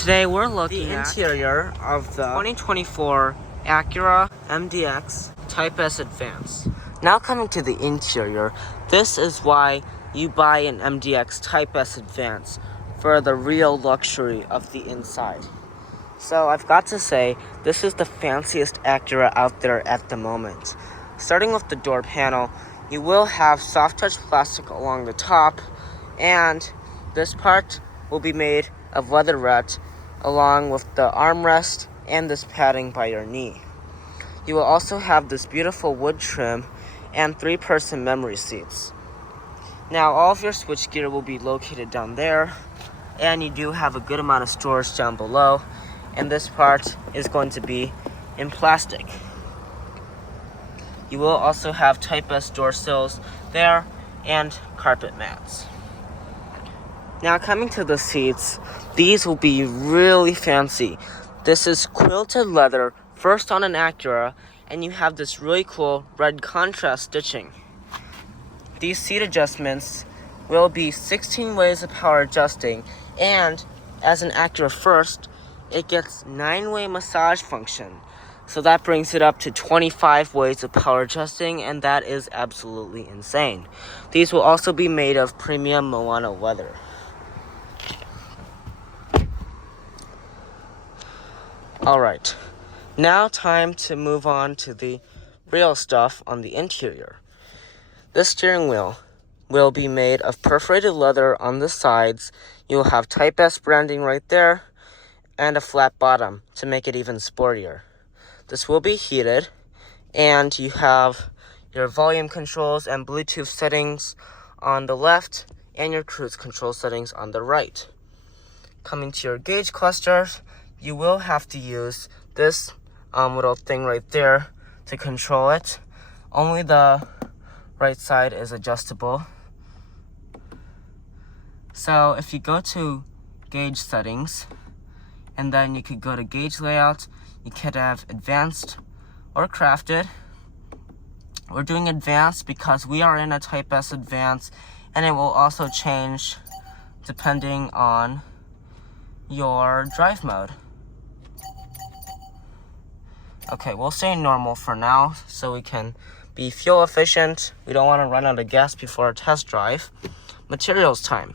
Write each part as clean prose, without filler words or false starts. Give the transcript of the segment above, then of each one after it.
Today we're looking at the interior of the 2024 Acura MDX Type S Advance. Now coming to the interior, this is why you buy an MDX Type S Advance, for the real luxury of the inside. So I've got to say, this is the fanciest Acura out there at the moment. Starting with the door panel, you will have soft touch plastic along the top, and this part will be made of leatherette along with the armrest and this padding by your knee. You will also have this beautiful wood trim and 3-person memory seats. Now all of your switchgear will be located down there, and you do have a good amount of storage down below, and this part is going to be in plastic. You will also have Type S door sills there and carpet mats. Now coming to the seats, these will be really fancy. This is quilted leather, first on an Acura, and you have this really cool red contrast stitching. These seat adjustments will be 16 ways of power adjusting, and as an Acura first, it gets 9-way massage function. So that brings it up to 25 ways of power adjusting, and that is absolutely insane. These will also be made of premium Moana leather. Alright, now time to move on to the real stuff on the interior. This steering wheel will be made of perforated leather on the sides. You will have Type S branding right there, and a flat bottom to make it even sportier. This will be heated, and you have your volume controls and Bluetooth settings on the left, and your cruise control settings on the right. Coming to your gauge clusters, you will have to use this little thing right there to control it. Only the right side is adjustable. So if you go to gauge settings, and then you could go to gauge layout, you could have advanced or crafted. We're doing advanced because we are in a Type S Advance, and it will also change depending on your drive mode. Okay, we'll say normal for now so we can be fuel efficient. We don't want to run out of gas before our test drive. Materials time.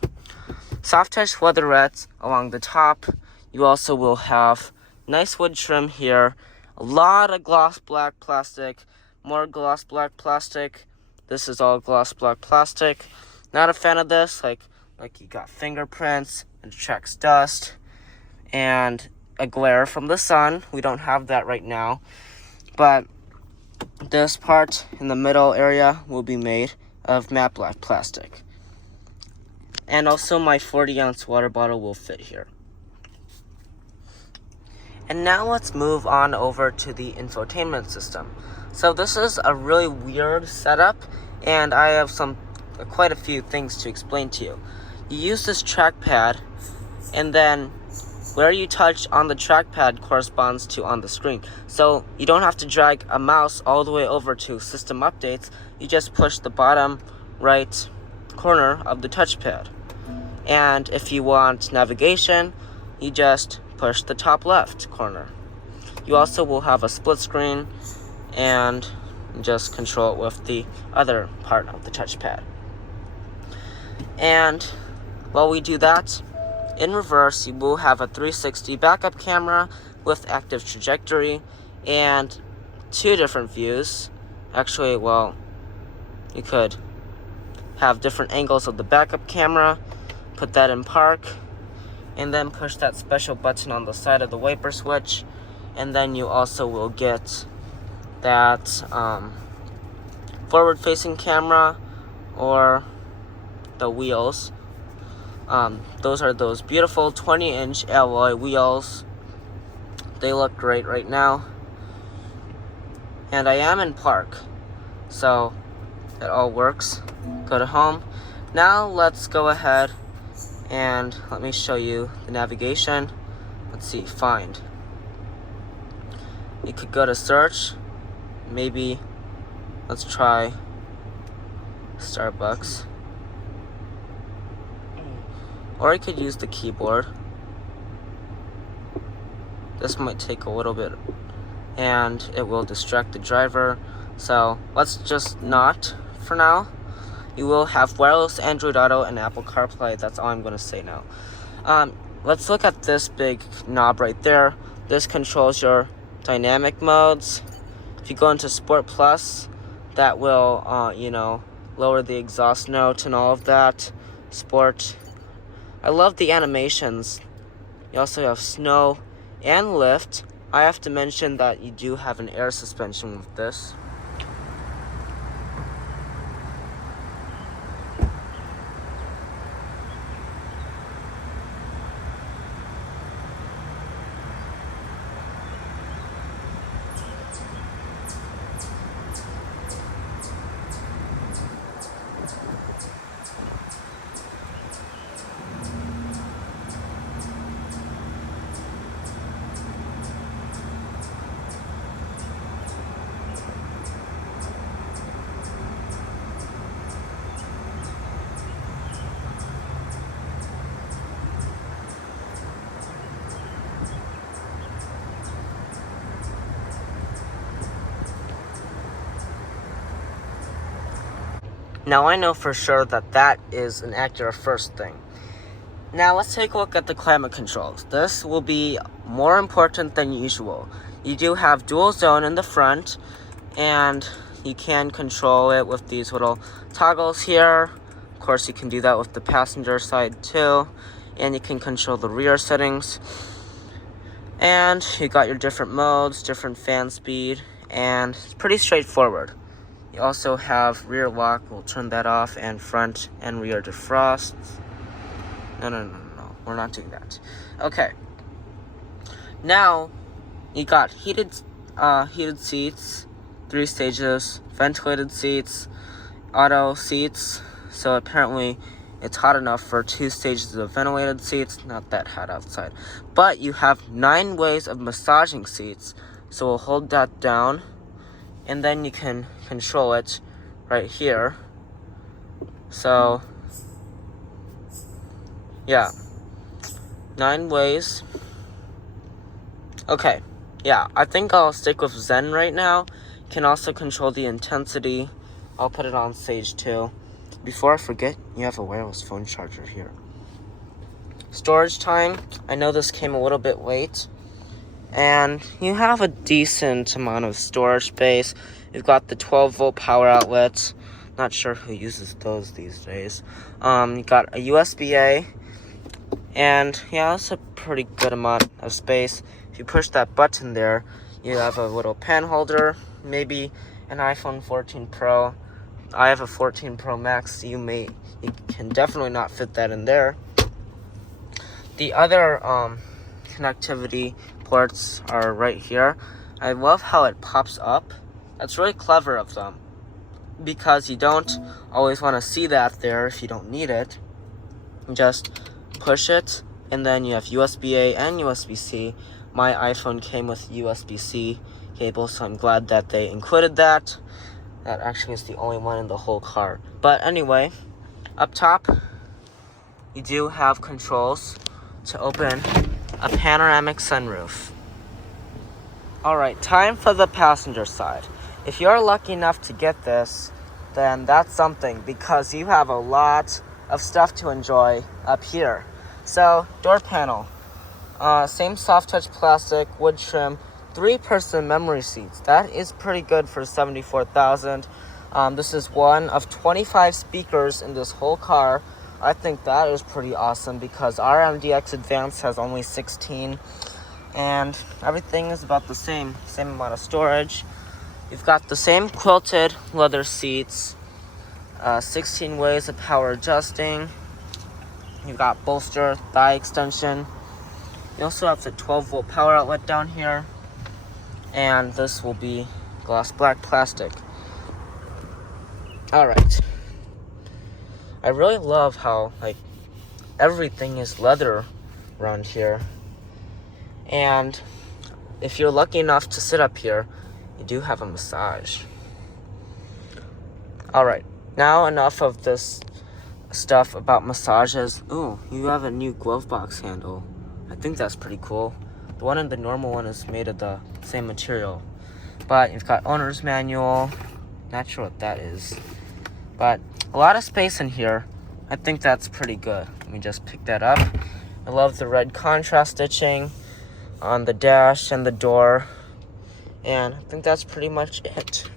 Soft touch leatherettes along the top. You also will have nice wood trim here. A lot of gloss black plastic. More gloss black plastic. This is all gloss black plastic. Not a fan of this. Like you got fingerprints and tracks dust and a glare from the sun. We don't have that right now, but this part in the middle area will be made of matte black plastic, and also my 40-ounce water bottle will fit here. And now let's move on over to the infotainment system. So this is a really weird setup, and I have quite a few things to explain to you. You use this trackpad, and then where you touch on the trackpad corresponds to on the screen. So you don't have to drag a mouse all the way over to system updates. You just push the bottom right corner of the touchpad. And if you want navigation, you just push the top left corner. You also will have a split screen, and just control it with the other part of the touchpad. And while we do that, in reverse, you will have a 360 backup camera with active trajectory and 2 different views. Actually, well, you could have different angles of the backup camera, put that in park, and then push that special button on the side of the wiper switch, and then you also will get that forward-facing camera or the wheels. Those are those beautiful 20-inch alloy wheels. They look great right now. And I am in park, so it all works. Go to home. Now let's go ahead and let me show you the navigation. Let's see, find. You could go to search. Maybe let's try Starbucks. Or I could use the keyboard. This might take a little bit and it will distract the driver. So let's just not for now. You will have wireless Android Auto and Apple CarPlay. That's all I'm going to say now. Let's look at this big knob right there. This controls your dynamic modes. If you go into Sport Plus, that will, lower the exhaust note and all of that. Sport. I love the animations. You also have snow and lift. I have to mention that you do have an air suspension with this. Now I know for sure that that is an Acura first thing. Now let's take a look at the climate controls. This will be more important than usual. You do have dual zone in the front, and you can control it with these little toggles here. Of course, you can do that with the passenger side too, and you can control the rear settings. And you got your different modes, different fan speed, and it's pretty straightforward. You also have rear lock, we'll turn that off, and front and rear defrost. No, we're not doing that. Okay. Now, you got heated seats, 3 stages, ventilated seats, auto seats. So apparently it's hot enough for 2 stages of ventilated seats, not that hot outside. But you have 9 ways of massaging seats. So we'll hold that down, and then you can control it right here. So yeah, 9 ways. Okay, yeah, I think I'll stick with Zen right now. You can also control the intensity. I'll put it on stage 2. Before I forget, you have a wireless phone charger here. Storage time, I know this came a little bit late, and you have a decent amount of storage space. You've got the 12-volt power outlets. Not sure who uses those these days. You got a USB-A, and yeah, that's a pretty good amount of space. If you push that button there, you have a little pen holder, maybe an iPhone 14 Pro. I have a 14 Pro Max, so you can definitely not fit that in there. The other connectivity ports are right here. I love how it pops up. That's really clever of them, because you don't always want to see that there if you don't need it. Just push it, and then you have USB-A and USB-C. My iPhone came with USB-C cable, so I'm glad that they included that. That actually is the only one in the whole car. But anyway, up top, you do have controls to open a panoramic sunroof. Alright, time for the passenger side. If you're lucky enough to get this, then that's something, because you have a lot of stuff to enjoy up here. So, door panel. Same soft touch plastic, wood trim, 3-person memory seats. That is pretty good for $74,000. This is one of 25 speakers in this whole car. I think that is pretty awesome, because our MDX Advance has only 16, and everything is about the same amount of storage. You've got the same quilted leather seats, 16 ways of power adjusting. You've got bolster, thigh extension. You also have the 12-volt power outlet down here, and this will be gloss black plastic. Alright. I really love how, everything is leather around here. And if you're lucky enough to sit up here, you do have a massage. Alright, now enough of this stuff about massages. Ooh, you have a new glove box handle. I think that's pretty cool. The one in the normal one is made of the same material. But you've got owner's manual. Not sure what that is. But a lot of space in here. I think that's pretty good. Let me just pick that up. I love the red contrast stitching on the dash and the door. And I think that's pretty much it.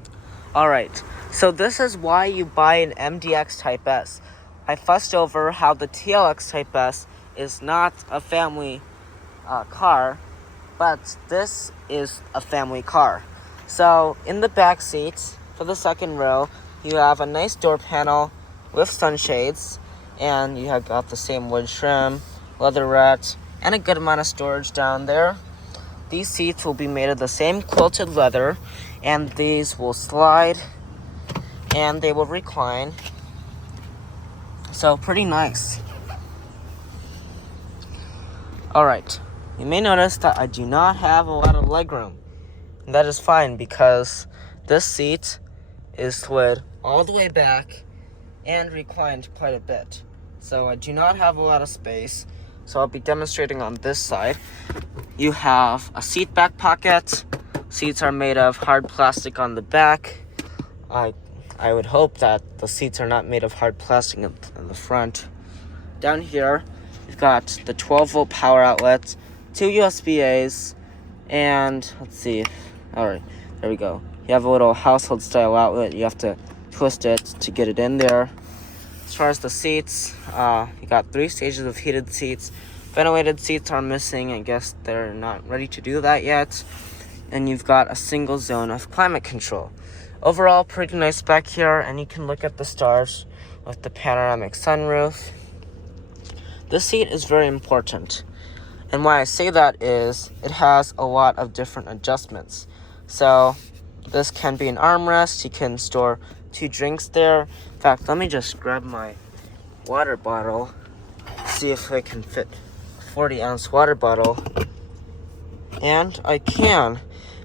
Alright, so this is why you buy an MDX Type S. I fussed over how the TLX Type S is not a family car, but this is a family car. So in the back seat, for the second row, you have a nice door panel with sunshades, and you have got the same wood trim, leatherette, and a good amount of storage down there. These seats will be made of the same quilted leather, and these will slide and they will recline. So pretty nice. Alright, you may notice that I do not have a lot of legroom. And that is fine because this seat is slid all the way back and reclined quite a bit. So I do not have a lot of space. So I'll be demonstrating on this side. You have a seat back pocket. Seats are made of hard plastic on the back. I would hope that the seats are not made of hard plastic in the front. Down here, you've got the 12-volt power outlet, 2 USB-As, and let's see. Alright, there we go. You have a little household style outlet. You have to twist it to get it in there. As far as the seats, you got 3 stages of heated seats. Ventilated seats are missing. I guess they're not ready to do that yet. And you've got a single zone of climate control. Overall, pretty nice back here, and you can look at the stars with the panoramic sunroof. This seat is very important. And why I say that is it has a lot of different adjustments. So this can be an armrest. You can store 2 drinks there. In fact, let me just grab my water bottle, see if I can fit a 40-ounce water bottle. And I can.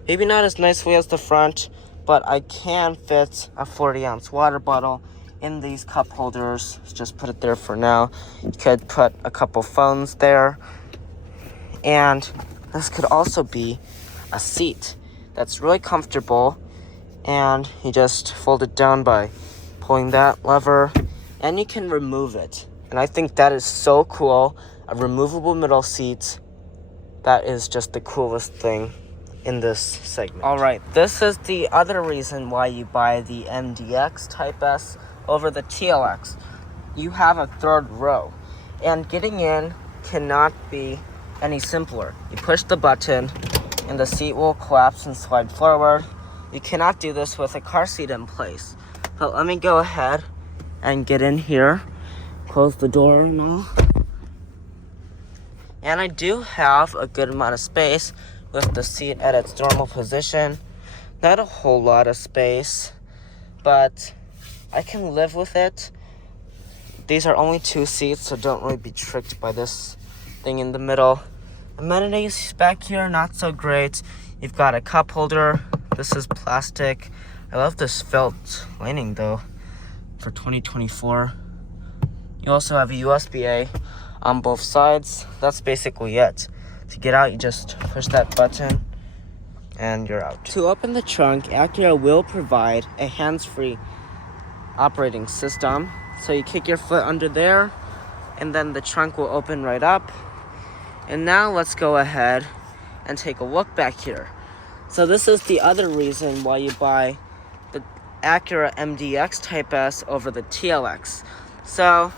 Maybe not as nicely as the front, but I can fit a 40-ounce water bottle in these cup holders. Just put it there for now. You could put a couple phones there. And this could also be a seat that's really comfortable. And you just fold it down by pulling that lever, and you can remove it. And I think that is so cool. A removable middle seat. That is just the coolest thing in this segment. Alright, this is the other reason why you buy the MDX Type S over the TLX. You have a 3rd row, and getting in cannot be any simpler. You push the button and the seat will collapse and slide forward. You cannot do this with a car seat in place. But let me go ahead and get in here, close the door and all. And I do have a good amount of space with the seat at its normal position. Not a whole lot of space, but I can live with it. These are only 2 seats, so don't really be tricked by this thing in the middle. Amenities back here, not so great. You've got a cup holder. This is plastic. I love this felt lining though for 2024. You also have a USB-A on both sides. That's basically it. To get out, you just push that button and you're out. To open the trunk, Acura will provide a hands-free operating system. So you kick your foot under there and then the trunk will open right up. And now let's go ahead and take a look back here. So this is the other reason why you buy the Acura MDX Type S over the TLX. So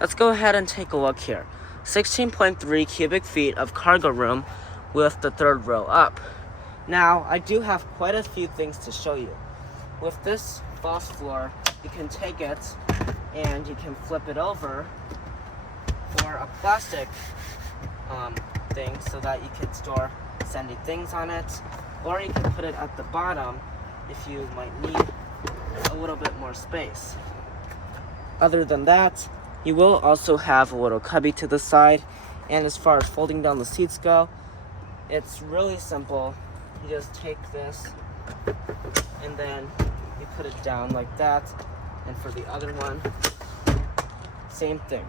let's go ahead and take a look here. 16.3 cubic feet of cargo room with the 3rd row up. Now, I do have quite a few things to show you. With this boss floor, you can take it and you can flip it over for a plastic thing so that you can store sandy things on it, or you can put it at the bottom if you might need a little bit more space. Other than that, you will also have a little cubby to the side, and as far as folding down the seats go, it's really simple. You just take this and then you put it down like that, and for the other one, same thing.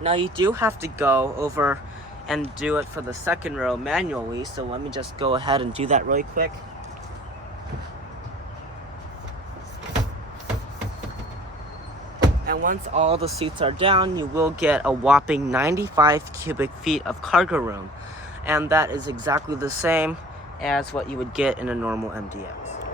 Now you do have to go over and do it for the second row manually. So let me just go ahead and do that really quick. And once all the seats are down, you will get a whopping 95 cubic feet of cargo room. And that is exactly the same as what you would get in a normal MDX.